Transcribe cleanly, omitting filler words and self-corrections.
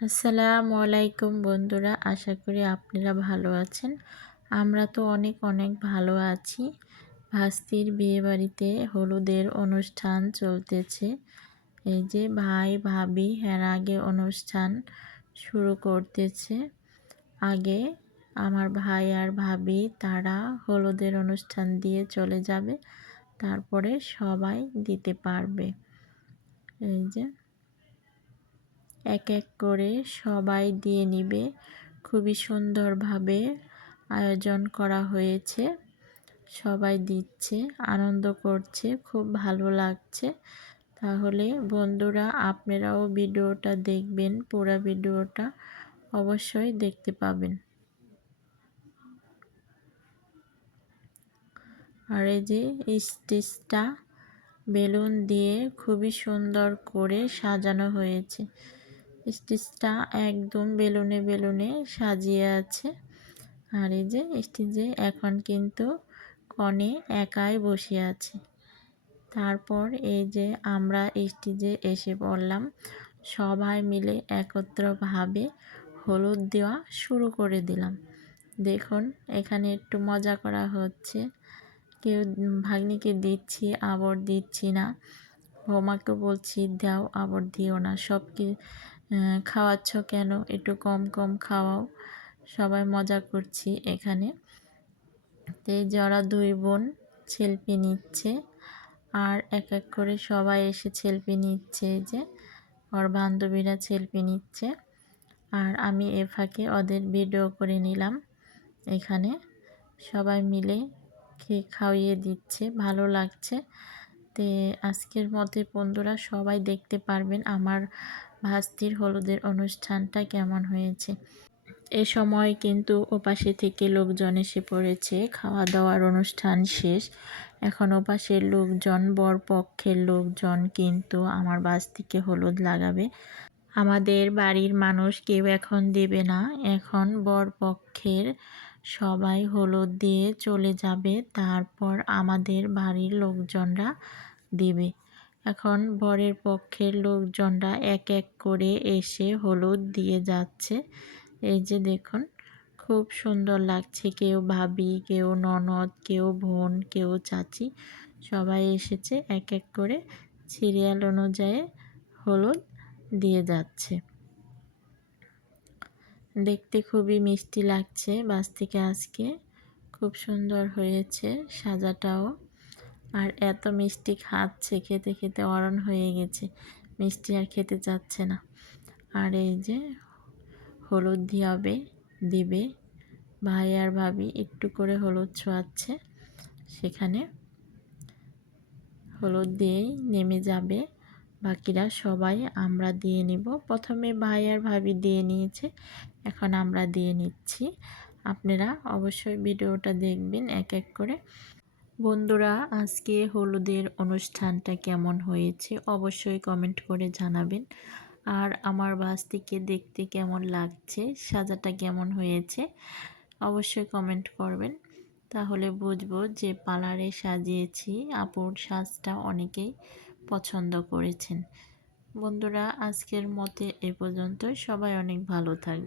আসসালামু আলাইকুম বন্ধুরা, আশা করি আপনারা ভালো আছেন। আমরা তো অনেক ভালো আছি। ভাস্তির বিয়েবাড়িতে হলুদের অনুষ্ঠান চলতেছে। এই যে ভাই ভাবি আগে অনুষ্ঠান শুরু করতেছে। আগে আমার ভাই আর ভাবি তারা হলুদের অনুষ্ঠান দিয়ে চলে যাবে, তারপরে সবাই দিতে পারবে। এই যে এক এক করে সবাই দিয়ে নিবে। খুবই সুন্দরভাবে আয়োজন করা হয়েছে। সবাই দিচ্ছে, আনন্দ করছে, খুব ভালো লাগছে। তাহলে বন্ধুরা, আপনারাও ভিডিওটা দেখবেন, পুরো ভিডিওটা অবশ্যই দেখতে পাবেন। আর এই যে স্টেজটা বেলুন দিয়ে খুবই সুন্দর করে সাজানো হয়েছে। স্টেজটা একদম বেলুনে সাজিয়ে আছে। আর এই যে স্টেজে এখন কিন্তু কনে একাই বসে আছে। তারপর এই যে আমরা স্টেজে এসে পড়লাম, সবাই মিলে একত্রভাবে হলুদ দেওয়া শুরু করে দিলাম। দেখুন, এখানে একটু মজা করা হচ্ছে। কেউ ভাগ্নিকে দিচ্ছি, আবার দিচ্ছি না। বৌমাকে বলছি দাও, আবার দিও না। সব কি খাওয়াচ্ছ কেন, একটু কম খাওয়াও। সবাই মজা করছি এখানে। এই যারা দুই বোন সেলফি নিচ্ছে, আর এক এক করে সবাই এসে সেলফি নিচ্ছে। এই যে ওর বান্ধবীরা সেলফি নিচ্ছে, আর আমি এ ফাঁকে ওদের ভিডিও করে নিলাম। এখানে সবাই মিলে খাইয়ে দিচ্ছে, ভালো লাগছে। তে আজকের মধ্যে বন্ধুরা সবাই দেখতে পারবেন আমার ভাস্তির হলুদের অনুষ্ঠানটা কেমন হয়েছে। এ সময় কিন্তু ওপাশে থেকে লোকজন এসে পড়েছে। খাওয়া দাওয়ার অনুষ্ঠান শেষ। এখন ওপাশের লোকজন, বরপক্ষের লোকজন কিন্তু আমার ভাস্তিকে হলুদ লাগাবে। আমাদের বাড়ির মানুষ কেউ এখন দেবে না। এখন বরপক্ষের সবাই হলুদ দিয়ে চলে যাবে, তারপর আমাদের বাড়ির লোকজনরা দিবে। এখন বরের পক্ষের লোকজনরা এক এক করে এসে হলুদ দিয়ে যাচ্ছে। এই যে দেখুন, খুব সুন্দর লাগছে। কেউ ভাবি, কেউ ননদ, কেউ বোন, কেউ চাচি, সবাই এসেছে এক এক করে সিরিয়াল অনুযায়ী হলুদ দিয়ে যাচ্ছে। দেখতে খুবই মিষ্টি লাগছে। ভাস্তিকে আজকে খুব সুন্দর হয়েছে সাজাটাও। আর এত মিষ্টি খাচ্ছে, খেতে খেতে অরণ হয়ে গেছে, মিষ্টি আর খেতে চাচ্ছে না। আর এই যে হলুদ দিবে, ভাই আর ভাবি একটু করে হলুদ ছোঁয়াচ্ছে। সেখানে হলুদ দিয়েই নেমে যাবে। বাকিরা সবাই আমরা দিয়ে নিব। প্রথমে ভাই আর ভাবি দিয়ে নিয়েছে, এখন আমরা দিয়ে নিচ্ছি। আপনারা অবশ্যই ভিডিওটা দেখবেন এক এক করে। বন্ধুরা, আজকে হলুদের অনুষ্ঠানটা কেমন হয়েছে অবশ্যই কমেন্ট করে জানাবেন। আর আমার ভাস্তিকে দেখতে কেমন লাগছে, সাজাটা কেমন হয়েছে অবশ্যই কমেন্ট করবেন। তাহলে বুঝবো যে পার্লারে সাজিয়েছি। আপুর সাজটা অনেকেই পছন্দ করেছেন। বন্ধুরা, আজকের মতে এ পর্যন্ত। সবাই অনেক ভালো থাকবে।